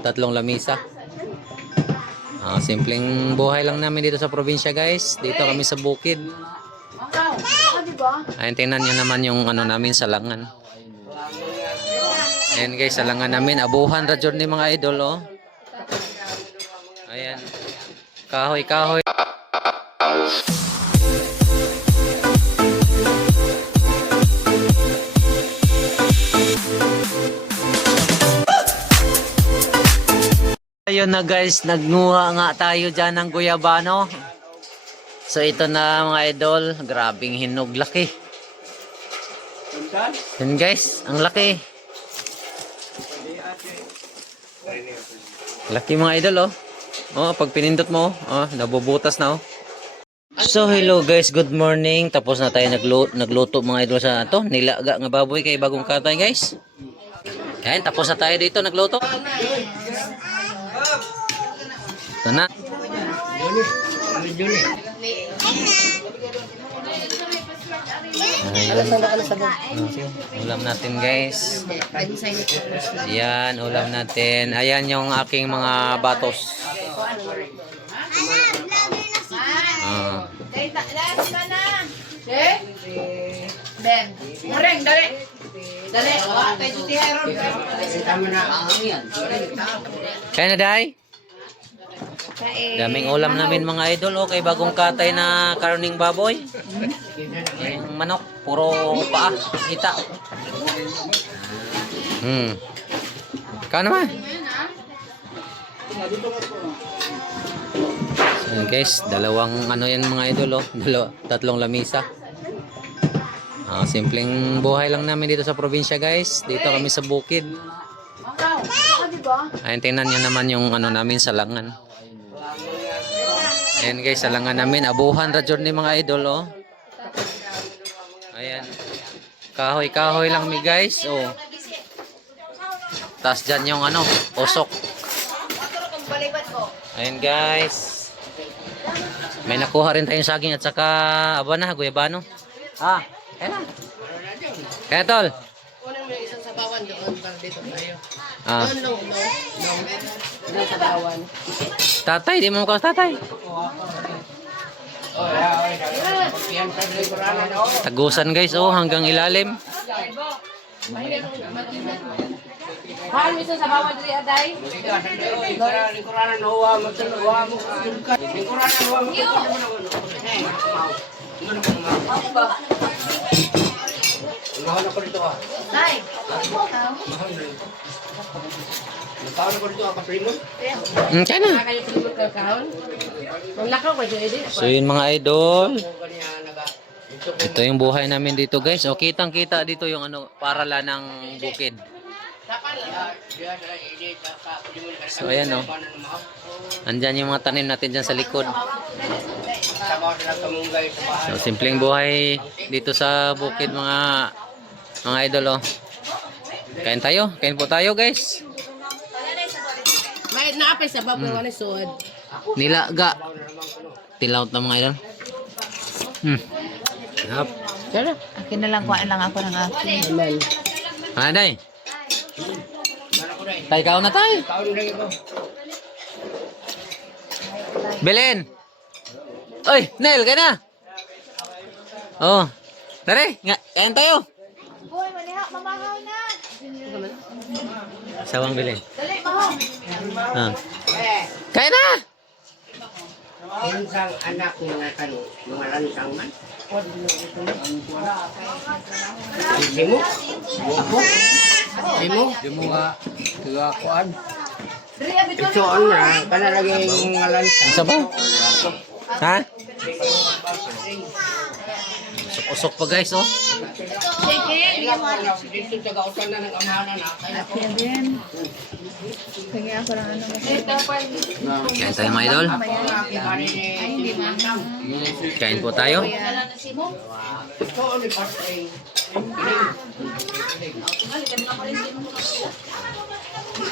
tatlong lamisa. Simpleng buhay lang namin dito sa probinsya guys. Dito kami sa bukid. Ayun, tingnan nyo naman yung ano namin, salangan. Ayan guys, salangan namin. Abuhan radyon ni mga idol, oh. Ayan. Kahoy, kahoy. Ayun na guys, nagnuha nga tayo dyan ng guyabano. So ito na mga idol, grabing hinog, laki. Yan guys, ang laki. Laki mga idol, oh. Oh, pag pinindot mo, oh, nabubutas na, oh. So hello guys, good morning. Tapos na tayo nagluto mga idol sa ito, nilaga nga baboy kay bagong katay guys. Yan, tapos na tayo dito nagluto. Ito na. Ulam natin guys. Yan, ulam natin. Ayan yung aking mga batos. Ben, mureng, dali. Dali, tayo tutihero. Kaya na day? Daming ulam namin mga idol, okay, bagong katay na karning baboy. Yung manok, puro paa, hita. Kaya naman. So guys, dalawang ano yan mga idol, oh. Tatlong lamisa. Simpleng buhay lang namin dito sa probinsya guys. Dito kami sa bukid. Ayun, tingnan nyo naman yung ano namin, salangan. Ayan guys, salangan namin. Abuhan radyon ni mga idol, oh. Ayan. Kahoy, kahoy lang mi guys, oh. Tas dyan yung ano, usok. Ayan guys. May nakuha rin tayong saging at saka aba na, guyabano. Kaya na. Kaya tol. Unang may isang sabawan doon, dito tayo. Doon sabawan. Tatay, di mo makawas tatay. Tagusan guys, oh, hanggang ilalim. Mahal mo isang sabawan dito, Aday? Tay! Kaya na. So yun mga idol. Ito yung buhay namin dito guys. O, kitang kita dito yung ano, parala ng bukid. So ayan, oh. Andyan yung mga tanim natin dyan sa likod. So simpleng buhay dito sa bukid mga idol, oh. Kain tayo, kain po tayo guys. May naapay sa baboy wala suod. Nilaga. Tilaw na mga idol. Yap. Tara, akin na lang, kuhaan lang ako ng akin. Amen. Day. Tay, kaon na tayo. Belen. Oy, Nel, ka na. Oh. Tara, kain tayo. Boy, maliha, mamahaw na. Sawang Belen. Dali, mahaw. Kain na. Insang anak mga kan mga lansang man. Simo? Ako? Simo? Yung mga kuan. Ito na, kana lagi mga lansang. Isa ba? Ha? Usok pa guys, oh. Dito sa gautan na ng amahanan na. Kaya ako lang ano. Kain tayo mga idol. Kain po tayo. Ito ni Pastor.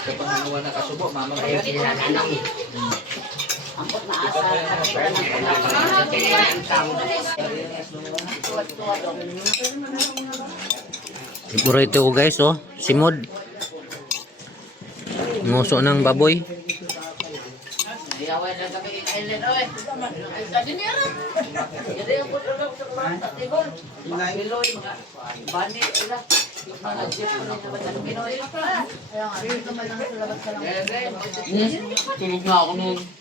Kapag nakuha na kasubo, mama ba? Siguro ito guys, oh. Simod. Nguso ng baboy. Tulog na ako nun.